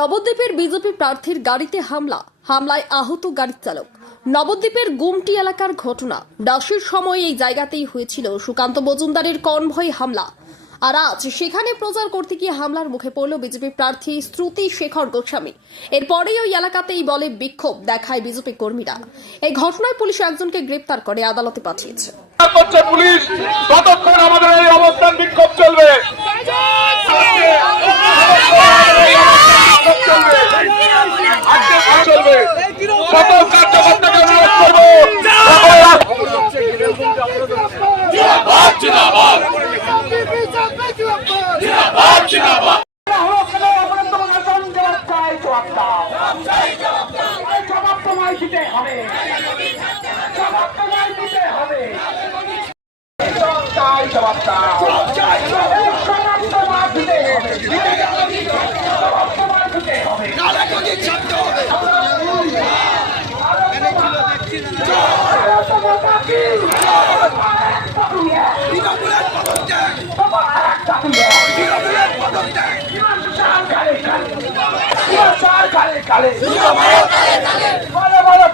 নবদ্বীপের বিজেপি প্রার্থীর গাড়িতে হামলায় আহত গাড়ি চালক। নবদ্বীপের গুমটি এলাকার ঘটনা। ডাসের সময় এই জায়গাতেই হয়েছিল সুকান্ত মজুমদারের কনভয় হামলা। আর আজ সেখানে প্রচার করতে গিয়ে হামলার মুখে পড়ল বিজেপি প্রার্থী শ্রুতি শেখর গোস্বামী। এরপরেই ওই এলাকাতেই বলে বিক্ষোভ দেখায় বিজেপি কর্মীরা। এই ঘটনায় পুলিশ একজনকে গ্রেপ্তার করে আদালতে পাঠিয়েছে। পুলিশ কতক্ষণ আমাদের এই অবস্থান বিক্ষোভ চলবে? সকল কার্যকর্তাকে অনুরোধ করবো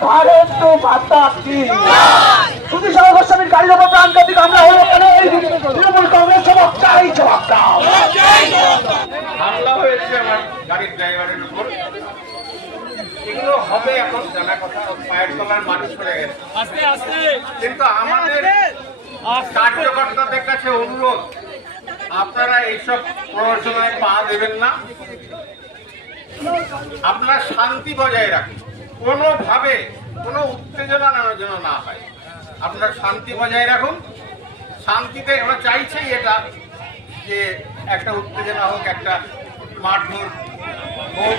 ভারত তো মাতা কি শুধু সবাই গোস্বামীর গাড়ির ওপর প্রাণঘাতিক হামলা হলো কেন? তৃণমূল কংগ্রেস জবাব চাই, জবাব দাও। হামলা হয়েছে আমার গাড়ির ড্রাইভারের উপর। এগুলো হবে এখন জানা কথা, পায়ের তলার মানুষ পড়ে গেছে আস্তে আস্তে। কিন্তু আমাদের কার্যকর্তাদের কাছে অনুরোধ, আপনারা এইসব প্ররোচনায় পা দেবেন না। আপনারা শান্তি বজায় রাখুন, কোনোভাবে কোনো উত্তেজনা যেন না হয়। আপনারা শান্তি বজায় রাখুন। শান্তিতে আমরা চাইছেই এটা যে একটা উত্তেজনা হোক, একটা মারধর হোক।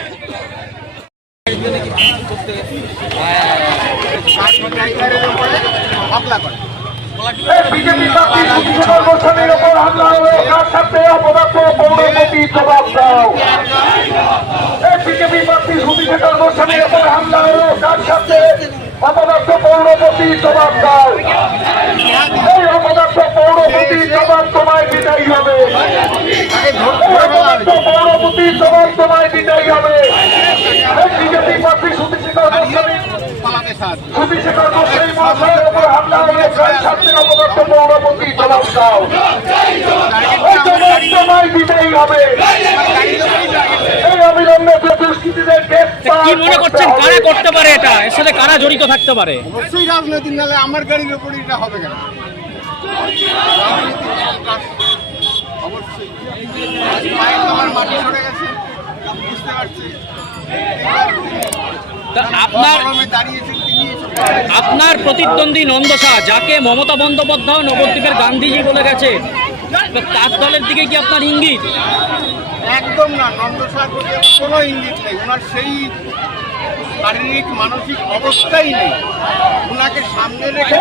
বিজেপি গোস্বামীর ওপর হামলা হবে, তার সাথে অপদার্থ পৌরপতি জবাব দাও। বিজেপি প্রার্থী শ্রুতি শেখর গোস্বামীর ওপর হামলা হলো, তার সাথে অপদার্থ পৌরপতি জবাব দাও। এই অপদার্থ পৌরপতি জবাব তোমায় দিতেই হবে। পৌরপতি জবাব তোমায় দিতেই হবে। বিজেপি প্রার্থী শ্রুতি শেখর গোস্বামী মহাশয়ের ওপর হামলা হলে ছাত্রী অপদার্থ পৌরপতি জবাব দাও। তোমায় দিতেই হবে। এই অবিলম্বে দুষ্কৃতীদের কি মনে করছেন কারা করতে পারে এটা? এর সাথে কারা জড়িত থাকতে পারে? অবশ্যই রাজনৈতিক, নাহলে আমার গাড়ির উপর এটা হবে কেন? অবশ্যই আমার মাটি সরে গেছে, বুঝতে পারছি। আপনার প্রতিদ্বন্দ্বী নন্দ শাহ, যাকে মমতা বন্দ্যোপাধ্যায় নবদ্বীপের গান্ধীজি বলে গেছে, তার দলের দিকে কি আপনার ইঙ্গিত? একদম না, নন্দ শাহ কোনো ইঙ্গিত নেই। ওনার সেই শারীরিক মানসিক অবস্থাই নেই। ওনাকে সামনে রেখে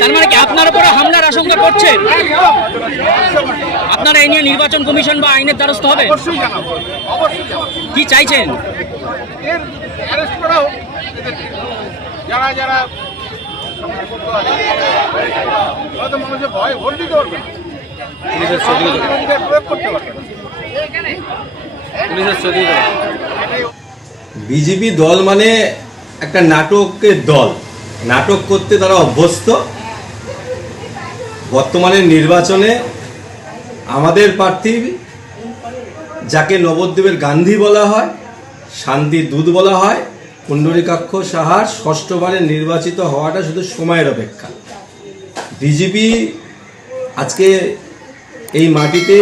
তার মানে কি আপনার উপরে হামলার আশঙ্কা করছেন? আপনারা এই নিয়ে নির্বাচন কমিশন বা আইনের দ্বারস্থ হবে? অবশ্যই জানাবো, অবশ্যই জানাবো। কি চাইছেন? এর অ্যারেস্ট করা হোক। যারা যারা হয়তো মানুষের ভয় ভোট দিতে পারবে না, প্রয়োগ করতে পারবে না। বিজেপি দল মানে একটা নাটকের দল, নাটক করতে তারা অভ্যস্ত। বর্তমানে নির্বাচনে আমাদের প্রার্থী, যাকে নবদ্বীপের গান্ধী বলা হয়, শান্তির দূত বলা হয়, পুণ্ডরীকাক্ষ সাহার ষষ্ঠবারে নির্বাচিত হওয়াটা শুধু সময়ের অপেক্ষা। বিজেপি আজকে এই মাটিতে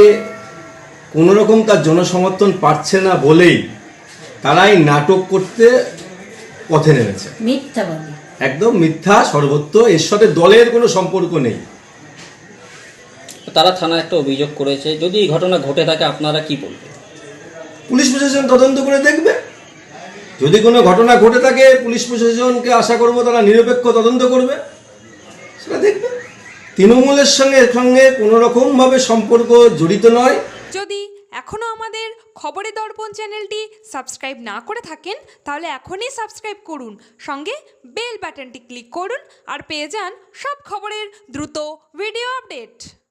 কোনোরকম তার জনসমর্থন পাচ্ছে না বলেই তারাই নাটক করতে পথে নেমেছে। মিথ্যাবাদী, একদম মিথ্যা সর্বত্র। এর সাথে দলের কোনো সম্পর্ক নেই। তারা থানায় একটা অভিযোগ করেছে। যদি এই ঘটনা ঘটে থাকে আপনারা কি বলবেন? পুলিশ প্রশাসন তদন্ত করে দেখবে। যদি কোনো ঘটনা ঘটে থাকে, পুলিশ প্রশাসনকে আশা করব তারা নিরপেক্ষ তদন্ত করবে, সেটা দেখবে। তৃণমূলের সঙ্গে কোনো রকমভাবে সম্পর্ক জড়িত নয়। যদি এখনও আমাদের খবরের দর্পণ চ্যানেলটি সাবস্ক্রাইব না করে থাকেন তাহলে এখনই সাবস্ক্রাইব করুন, সঙ্গে বেল বাটনটি ক্লিক করুন আর পেয়ে যান সব খবরের দ্রুত ভিডিও আপডেট।